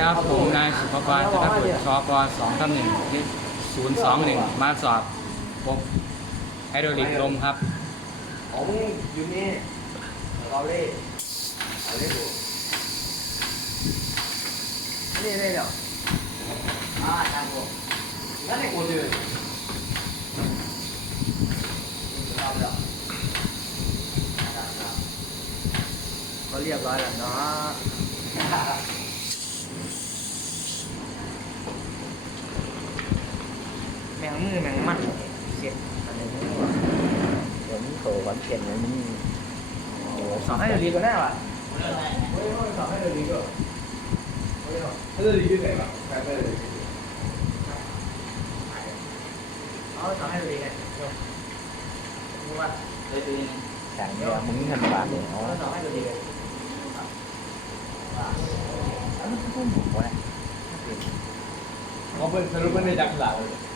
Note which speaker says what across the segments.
Speaker 1: ครับผมนายสุภกรจันทบุตรชกสองทับหนึ่งศูนย์สองหนึ่งมาสอบพบไฮโดรลิกลมครับ
Speaker 2: ของมึงอยู่นี่เราเล่เอาเล่ดูนี่เล่เดี๋ยวอ่าตามกูนั่นไอ้กูดื้อเราเดี๋ยวเขาเรียบร้อยแล้วเนาะแม งมือแมงมันเสียบอันนี้
Speaker 3: เดี๋ยวมึงโตวันเพ็ญเลยมึงโอ้
Speaker 2: สอนให้เราดีกว่าแน่ว่ะ
Speaker 4: สอบให้เราดีก็ถ้าเราดีที่ไหนวะใครไม่ได้ดี
Speaker 2: เอาสอนให้เราดีไงรู้ว่า
Speaker 3: แข่งเนี่ยมึงเงินบาทเลยอ๋อ
Speaker 2: เอาสอนให้เราดีไง
Speaker 3: อันนั้นก็หมูวะ
Speaker 4: เขาเป็นสรุปว่าในจักรหลัง
Speaker 2: รู้เมื่อไหร่ได้เนี่ยทายไหมต้องทายเลยว่ะ
Speaker 4: อาถูกมาดูได้อะไรก็คือ
Speaker 3: ต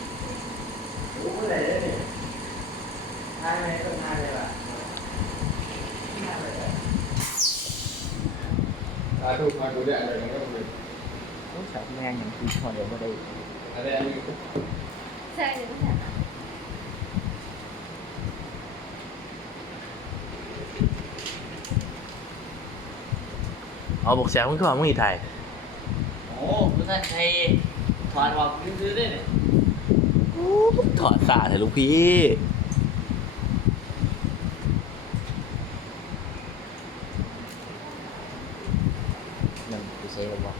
Speaker 3: ้อง ใส่แมงอย่างที่พอเดี๋ยวไม่ได้
Speaker 4: อะไรอันนี้
Speaker 5: ใช่หรือไม่ใช่คะ
Speaker 3: เอาบอกแซงมึงก็มามึ
Speaker 6: ถอนออกซื้อๆได้เนี่ย
Speaker 3: ถอดสาเถอะลูกพี่มันกูเซ่หรอวะ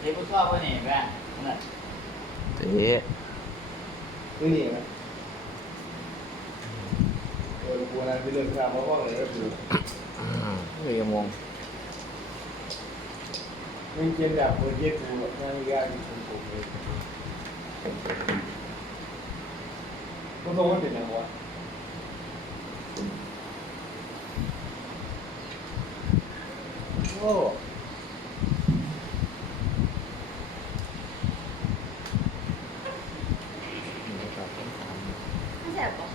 Speaker 6: เด็กผู้ชอบว่าเนี่ยแม่นั่น
Speaker 3: เจ๊
Speaker 4: นี่นี่นะเออกูนั่นเป็นเรื่องราวเพราะว่าอะไรก็คือ
Speaker 3: เฮ้ยมอง
Speaker 4: มึงเกมแบบโปรเจกต์กูแบบงานยากที่สุดผมเลยก็ต้องว่าเป็นยังไงวะโอ้
Speaker 5: ไม่ใช่ปะ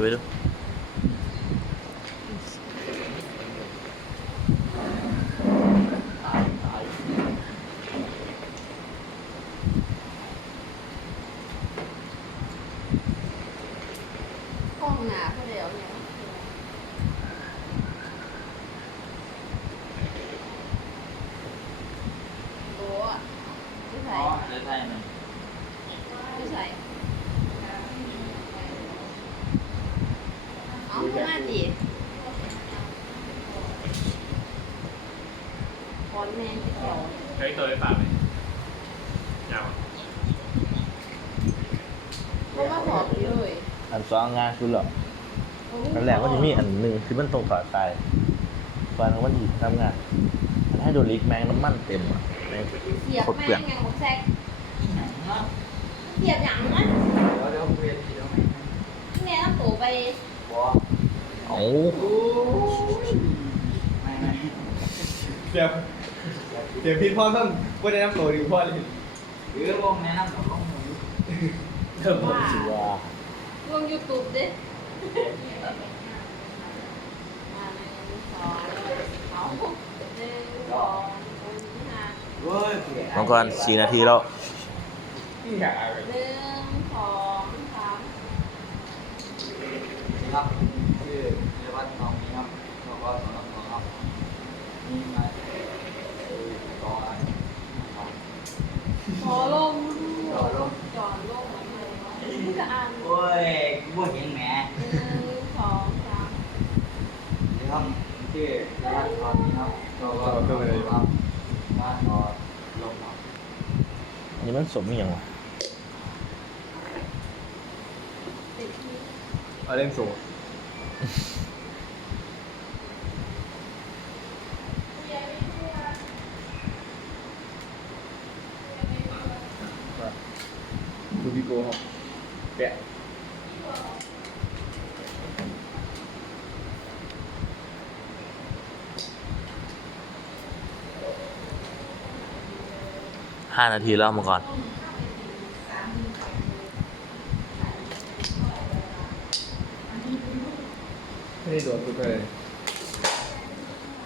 Speaker 3: ถือไปดู
Speaker 5: ห้องหนาเขาเดียวเนี่ยโอ้ไม่ใส่
Speaker 6: อ๋อเลยไทยมัน
Speaker 5: ไม่ใส่เอาขึ้นมาดิค อนแมนจะเขียว
Speaker 1: ใช้ตัวไปปากไหมยาว
Speaker 5: เพราะว่าหอมอยู่เลย
Speaker 3: อันสองงานคือหรออันแรกมันจะมีอันหนึ่งคือมันตรงถอดตายฟันมันดีทำงานอันให้โดนลิกแมงน้ำมันเต็มอะแมง
Speaker 5: เสียบ
Speaker 3: โคตร
Speaker 5: แม่
Speaker 3: เปลือง
Speaker 5: งยังบอกแซก
Speaker 6: เนาะ
Speaker 5: เสียบหยังนะ
Speaker 2: เดี๋ยวเดี๋ยวเรียนทีเดียวไหม
Speaker 5: แม่ต้องโตไป
Speaker 2: บอก
Speaker 3: โอ้
Speaker 6: ไม่ไม่
Speaker 4: เดี๋ยว เดี๋ยวพี่พ่อต้องก็ได้น้ำโหลดีพ่อเลย
Speaker 6: หรือวงแนะนำกับวงหมู
Speaker 4: เริ่ม
Speaker 5: ว่า
Speaker 3: สิว่า
Speaker 5: ลงยูทูบดิมาหนึ่งสองเอาหนึ่งสองห้า
Speaker 2: เว้ย
Speaker 3: มังกรสี่นาทีแล้ว
Speaker 4: ที่อยากอะไร
Speaker 5: หนึ่งสองสาม
Speaker 6: ครับชื่อเรวัตทองมีครับแล้วก็สำนักของครับมีมาต่ออะไรครับ
Speaker 5: ขอลง
Speaker 6: ต่อลง
Speaker 5: จอดลงเหมือน เดิมจะอ่านห
Speaker 6: โอ้ยกูบ่เห็นแหม
Speaker 5: นึ่งสองสาม
Speaker 6: นี่ครับชื่อเรวัตทองมีครับแล้วก็สำนักของครับมาต่อลงครับ
Speaker 3: อันนี้มันสมอหย่างวะ
Speaker 5: ติดที่
Speaker 4: เอาเล่นสูงดูพี่โก้ครับ แปะ
Speaker 3: หห้านาทีแล้วมาก่อน
Speaker 4: ไม่ได้โดนกูเลย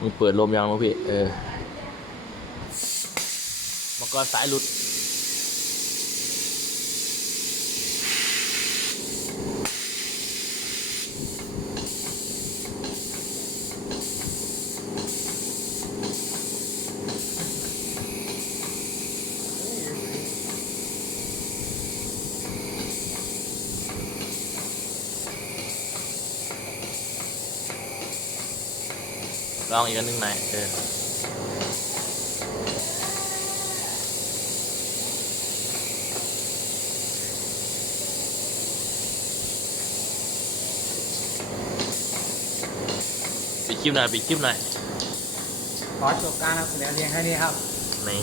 Speaker 3: มึงเปิดลมยังลูกพี่ เออมังกรสายหลุด ลองอีกอันหนึงหน่อยเออปิดคลิปหน่อยปิดคลิปหน่อย
Speaker 1: ขอจบการนำเสนอเพียงแค่นี้ครับ
Speaker 3: นี่